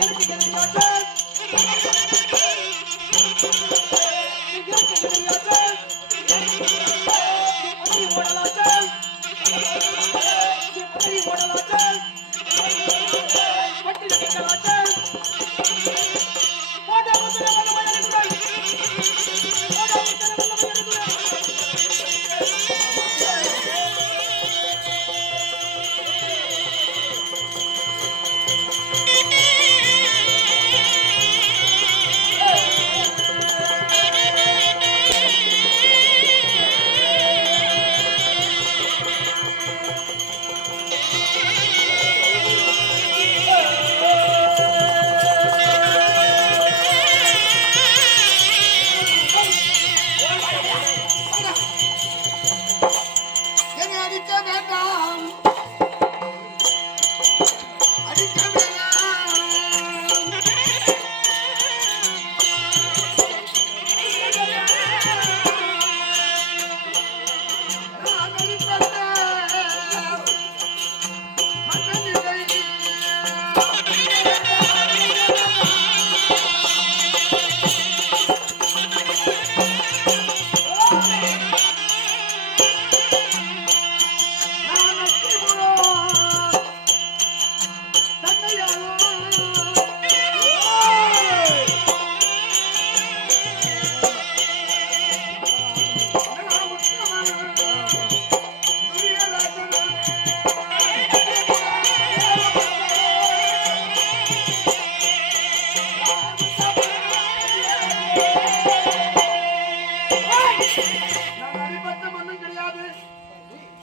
தனித்தனியா தனித்தனியா நான் அடிப்பட்டேன்.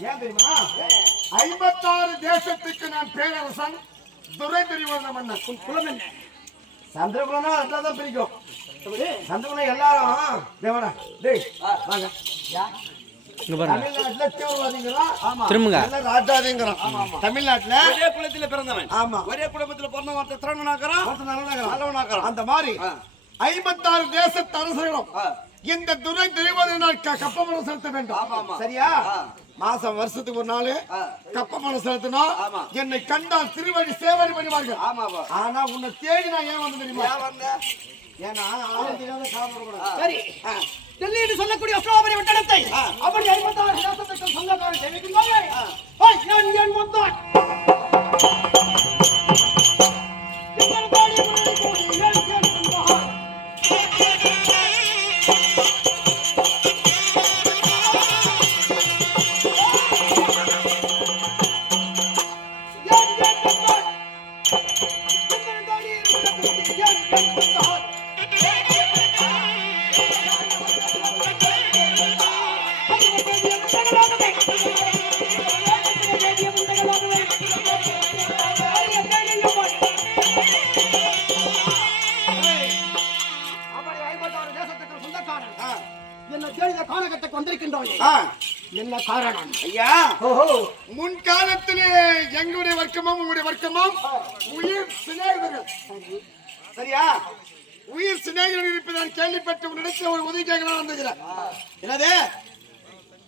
ஏன் தெரியுமா? ஐம்பத்தாறு தேசத்துக்கு நான் பேரரசன் துரை தெரிவந்த மன்னன் உன் குலம் என்ன? சந்திரகுலம்னா அதான் தான் பிரிக்கும். சந்திரகுலம் எல்லாரும் தேவனா டேய் வாங்க. இங்க பாருங்க. தமிழ்நாட்டுல ஒரே குலத்துல பிறந்தவன். ஆமா. ஒரே குடும்பத்துல பிறந்தவன். நல்லவனாக்குறான். அந்த மாதிரி ஐம்பத்தாறு தேசத்து அரசர்களும் இந்த துணை தெரிவதனால் கப்பமனம் செலுத்த வேண்டும். ஆமா, ஆமா. சரியா. மாசம் வருஷத்துக்கு ஒரு நாள் ஆ. கப்பமனம் செலுத்தணும் ஆமா. என்னை கண்டால் திருவடி சேவடி பண்ணுவார்கள். ஆனா உன்னை தேடி நான் ஏன் வந்து தெரியுமா? ஏன்னா சரி. டெல்லி என்று சொல்லக்கூடிய அஸ்லாபரி வட்டணத்தை அப்படி ஐம்பத்தாறு சொந்தக்காரன் என்ன காரணம்? ஐயா முன்காலத்திலே எங்களுடைய வர்க்கமும் உங்களுடைய வர்க்கமும் உயிர் சிநேகிதர்கள். சரியா? உயிர் சிநேகிதர்கள் இருப்பதை கேள்விப்பட்டு உன்னிடத்தில் ஒரு உதவி கேட்கலாம் வந்துக்கிறேன் என்னது?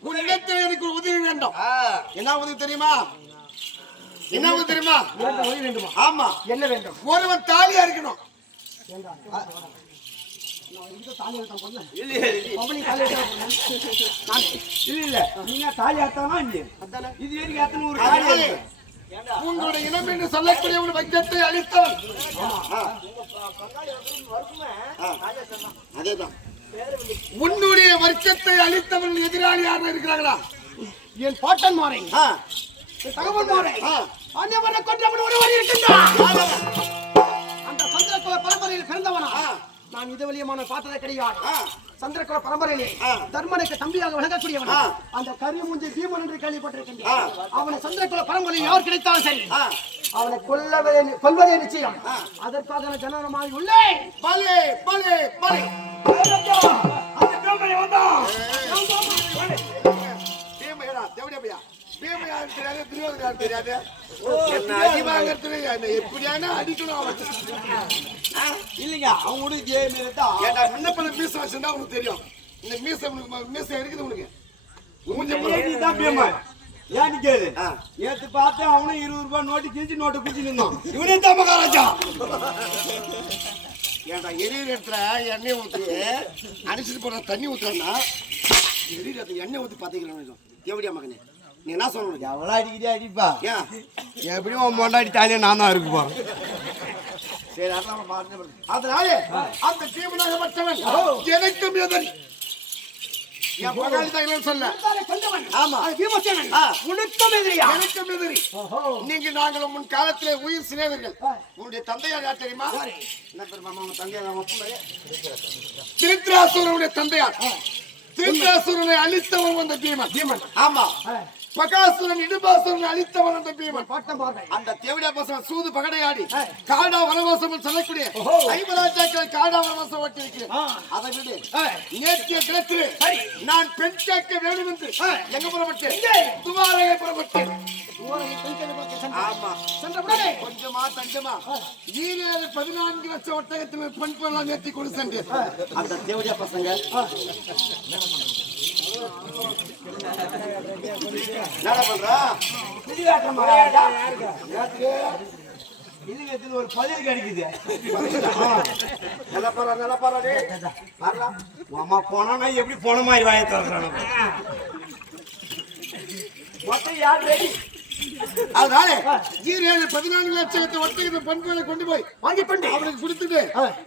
உன்னிடத்தில் எனக்கு ஒரு உதவி வேண்டும்? என்ன உதவி தெரியுமா? என்ன உதவி தெரியுமா? எனக்கு உதவி வேண்டுமா? ஆமா. என்ன வேண்டும்? ஒருவன் தாலியா இருக்கணும். இல்ல இல்ல நீங்க தாலி அர்த்தமா இல்லையே? இது வரைக்கும் எத்தனை ஒரு தாலி அதனாலே இருக்கு? உங்களுடைய இனம் என்று சொல்லக்கூடிய ஒரு வக்கத்தை அளித்தவன் அதேதான். உன்னுடைய வர்க்கத்தை அளித்தவன் எதிராளி யாரும் இருக்கிறாங்களா என் பாட்டன் மாறே. தகவல் மாறே. அந்நியவனை கொன்றவன் ஒருவன் இருக்கின்றான். அந்த சந்திரகுல பரம்பரையில் பிறந்தவனா. நான் இது வழியமான பார்த்ததை கிடையாது. சந்திரகுல பரம்பரையிலே. தர்மனுக்கு தம்பியாக விளங்கக்கூடியவன். அந்த கரியமுஞ்சி பீமன் என்று. கேள்விப்பட்டிருக்கின்றேன். அவனை சந்திரகுல பரம்பரையில் யார் கிடைத்தாலும் சரி. அவனை கொல்லவே கொல்வதே நிச்சயம். அதற்காக நான் ஜனனமாகி உள்ளேன் பலே பலே பலே. அந்த பேமனை வந்தான். பீமையடா தேவடியா பீமையா தெரியாது துரியோதனா தெரியாது என்ன அடி எப்படியான அடிக்கணும் அவன்? இல்லைங்க அவங்க ஜெயமே தான். ஏன்டா முன்ன பண்ண மீச வச்சிருந்தா உனக்கு தெரியும். இந்த மீச உனக்கு மீச இருக்குது உனக்கு. மூஞ்ச. தான் பேமா. ஏன்னு கேளு? ஆ. ஏத்து பார்த்து அவனும் இருபது ரூபாய் நோட்டு கிழிச்சு நோட்டு குச்சி நின்னான் இவனே தான் மகாராஜா ஏன்டா எரியிற இடத்துல எண்ணெய் ஊத்தி. அடிச்சிட்டு போற தண்ணி ஊத்துறா எரியிற இடத்துல எண்ணெய் ஊத்தி பாத்தீங்களா எப்படியா மகனே? நீ என்ன சொல்லணும் எவ்வளோ அடிக்கிட்டே அடிப்பா. ஏன்? எப்படியும் உன் மொண்டாடி தாலியா நான் தான் இருக்குப்பா சரி அதனால அந்த தீவனாகப்பட்டவன் எனக்கும் எதிரி என் பகாளி தான் சொல்ல. ஆமா. ஆ. உனக்கும் எதிரியா? எனக்கும் எதிரி. நீங்க நாங்கள் முன் காலத்திலே உயிர் சிநேகர்கள் உன்னுடைய தந்தையார் யார் தெரியுமா? என்ன தெரியுமா உங்க தந்தையார் அவன் அப்பா? திருத்தராசுரனுடைய தந்தையார். திருத்தராசுரனை அழித்தவன் வந்த பீமன் பீமன் ஆமா. பகாசுரன் இடுபாசுரனை அழித்தவன் அந்த பீமன். அந்த தேவடியா பசங்க சூது பகடையாடி. காடா வனவாசம் சொல்லக்கூடிய ஐம்பதாச்சாக்கள் காடா வனவாசம் ஓட்டி இருக்கிறேன் அதை விடு. நேற்றைய தினத்திலே நான் பெண் கேட்க வேண்டும் என்று எங்க புறப்பட்டேன் ஆமா. சென்றவுடனே கொஞ்சமா தஞ்சமா. ஈரேழு பதினான்கு லட்சம் ஒட்டகத்தில் பெண் பொருளாக நேர்த்தி கொண்டு அந்த தேவடியா பசங்க என்ன பண்றா? ஒரு பதில் கிடைக்குது. நல்லா பாரு நல்லா பாரு வரலாம். அம்மா போனா எப்படி போன மாதிரி வாய திறக்கிறான். மொத்தம் யார் ரெடி அதனால ஈரேழு பதினான்கு லட்சத்தை ஒட்டகத்தை பெண்களை கொண்டு போய் வாங்கி பண்ணி. அவனுக்கு கொடுத்துட்டு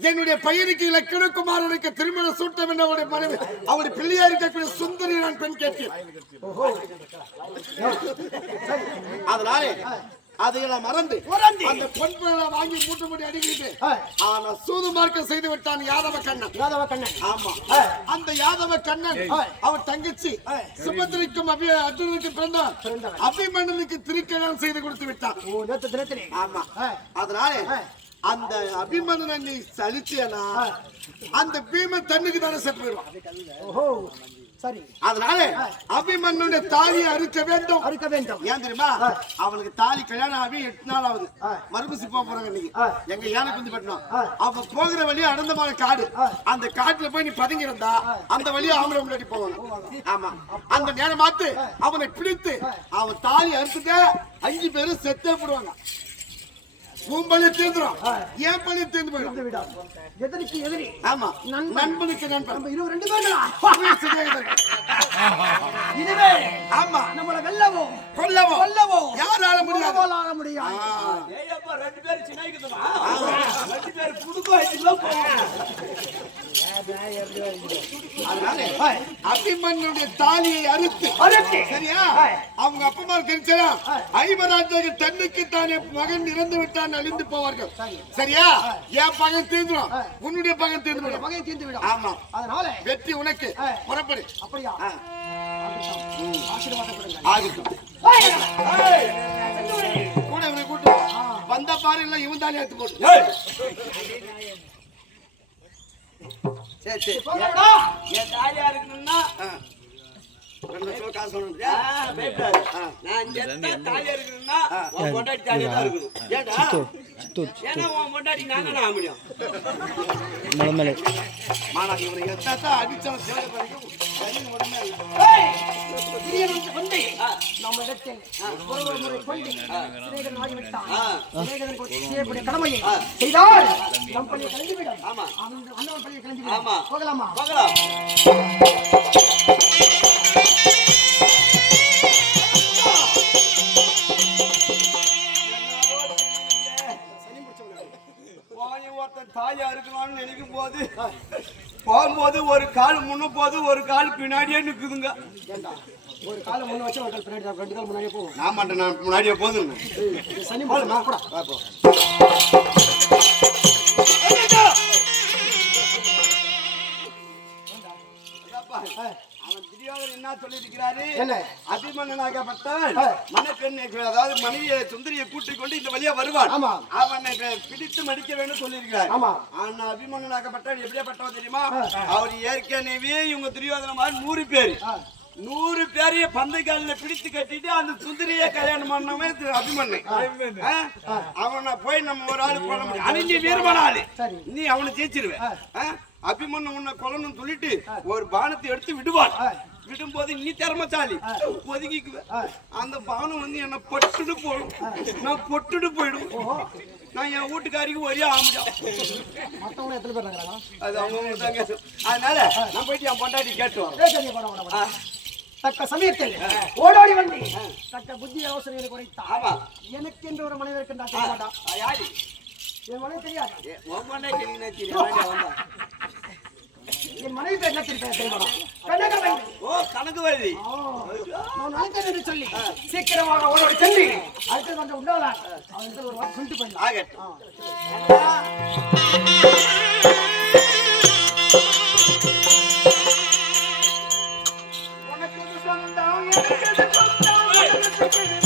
என்னுடைய பையனுக்கு லட்சணகுமாரனுக்கு திருமணம் சூட்டம் என்ற அவருடைய மனைவி? அவருடைய பிள்ளையா இருக்கக்கூடிய சுந்தரி நான் பெண் கேட்டேன் அதனால அதையெல்லாம் மறந்து. அந்த பெண் பிள்ளை வாங்கி மூட்டை மூட்டி அடிக்கிட்டு ஆனா சூது மார்க்கம் செய்து விட்டான் யாதவ கண்ணன். யாதவ கண்ணன். ஆமா. அந்த யாதவ கண்ணன் அவர் தங்கச்சி சுபத்திரிக்கும் அபி அர்ஜுனுக்கு பிறந்தான். அபிமன்னனுக்கு திருக்கல்யாணம் செய்து கொடுத்து விட்டான். ஆமா. அதனால அந்த அபிமன்னனை சலிச்சேனா அந்த பீமன் தண்ணிக்கு தானே செத்து போயிடுவான். சரி. அதனால அபிமன்னுடைய தாலியை அறுக்க வேண்டும். அறுக்க வேண்டும். ஏன் தெரியுமா? அவளுக்கு தாலி கல்யாணம் ஆகி எட்டு நாள் ஆகுது. மறுபடியும் போக போறாங்க இன்னைக்கு. எங்க யானை குந்தி பட்டணும் அவ போகிற வழி அடந்தமான காடு. அந்த காட்டுல போய் நீ பதுங்கி இருந்தா அந்த வழியா ஆம்பளை முன்னாடி போவாங்க ஆமா. அந்த நேரம் பார்த்து அவனை பிடித்து அவன் தாலி அறுத்துட்டு அஞ்சு பேரும் செத்தே போடுவாங்க. உன் பள்ளி தீர்ந்துடும் தீர்ந்து போயிடும். எதிரிக்கு எதிரி. ஆமா. நண்பன். நண்பனுக்கு நண்பன். நம்ம இருவர் ரெண்டு பேர்களா சரியா? அவங்க அப்பமா தெரிஞ்சா ஐவராஜாக்கு தன்னுக்கு தானே மகன் இறந்து விட்டான் அழிந்து போவார்கள். சரியா? என் பகன் தீர்ந்துடும் உன்னுடைய பகன் தீர்ந்து மகை தீர்ந்து விடும் ஆமா. அதனால வெற்றி உனக்கு. புறப்படு. அப்படியா? கூட கூட்டு வந்த பாரு இல்ல இவன் தானே எடுத்து போட்டு சரி சரி. என் தாலியா இருக்கணும்னா. ரெண்டு லட்சம் காசு வேணும் ஆ, பயப்படாத. நான் செத்தா தாலியா இருக்கணும்னா உன் பொண்டாட்டி தாலியா தான் இருக்கணும் ஏன்டா ஏன்னா உன் பொண்டாட்டி நான் தானே ஆக முடியும் மானா இவனை எத்தாத்தான் அடிச்சாலும் சேவை பண்ணிக்கும் கையில் மட்டுமே இல்லை. ஏய், சிறியவன் கொண்டு நம்ம இடத்தில் ஒருவர் முறை கொண்டு சிநேகிதன் ஆகிவிட்டான். சிநேகிதனுக்கு செய்யக்கூடிய கடமையை செய்தால் நம் பள்ளியை கலந்துவிடும். ஆமா. அவன் அண்ணன் பள்ளியை கலந்துவிடும். ஆமா. போகலாமா பார்க்கலாம் தாயா இருக்கலாம்னு நினைக்கும் போது போகும்போது ஒரு கால் முன்ன போது ஒரு கால் பின்னாடியே நிக்குதுங்க. ஏண்டா, ஒரு காலம் முன்ன வச்சு ஒரு கால் பின்னாடி ரெண்டு கால் முன்னாடியே போகும் நான் மாட்டேன் நான் முன்னாடியே இது சனி போடுமா கூட அதாவது மனைவியை சுந்தரியை கூட்டிக் கொண்டு இந்த வழியா வருவான். ஆமா. அவனை பி- பிடித்து மடிக்க வேண்டும் சொல்லியிருக்கிறார். ஆமா. ஆனா அபிமன்னனாகப்பட்டவன் எப்படியாப்பட்டவன் தெரியுமா? அவர் ஏற்கனவே இவங்க துரியோதனமாக நூறு பேர். நூறு பேரைய பந்தக்காலில் பிடித்து கட்டிட்டு அந்த சுந்தரியை கல்யாணம் பண்ணவன் திரு அபிமன்னன்? அவனை போய் நம்ம ஒரு ஆளு பண்ண முடியும். அது நீ வீரமான ஆளு. நீ அவனை ஜெயிச்சிருவ. ஆ? அபிமன்னன் உன்னை கொல்லணும்னு சொல்லிட்டு ஒரு பானத்தை எடுத்து விடுவான். விடும்போது நீ திறமசாலி. ஒதுங்கிக்குவ அந்த பானம் வந்து என்ன பொட்டுட்டு போடும் நான் பொட்டுட்டு போயிடும். நான் என் வீட்டுக்காரிக்கு ஒரே ஆம்பியா மத்தவங்க எத்தனை பேர் அது அவங்க தாங்க அதனால நான் போயிட்டு என் பொண்டாட்டி கேட்டு வரேன். தக்க சமயத்தில் ஓடோடி வந்து தக்க புத்தி யோசனைகளை குறைத்தான் ஆமா. எனக்கு என்று ஒரு ஆ, யாரு? என் மனைவி தெரியாது ஏ, உன் பொண்டாட்டி என்ன தெரியும் வந்தா என் மனைவி பேர் வைத்து. ஓ கணக்கு வருது ஆ, நான் என்று சொல்லி. சீக்கிரமாக ஓடோடி சென்று அடுத்து வந்து உண்டாதான் அவன் ஒரு வார்த்தை சொல்லிட்டு போயிருந்தான் ஆகட்டும். உனக்கு இது சொந்தம், எனக்கு இது சொந்தம்,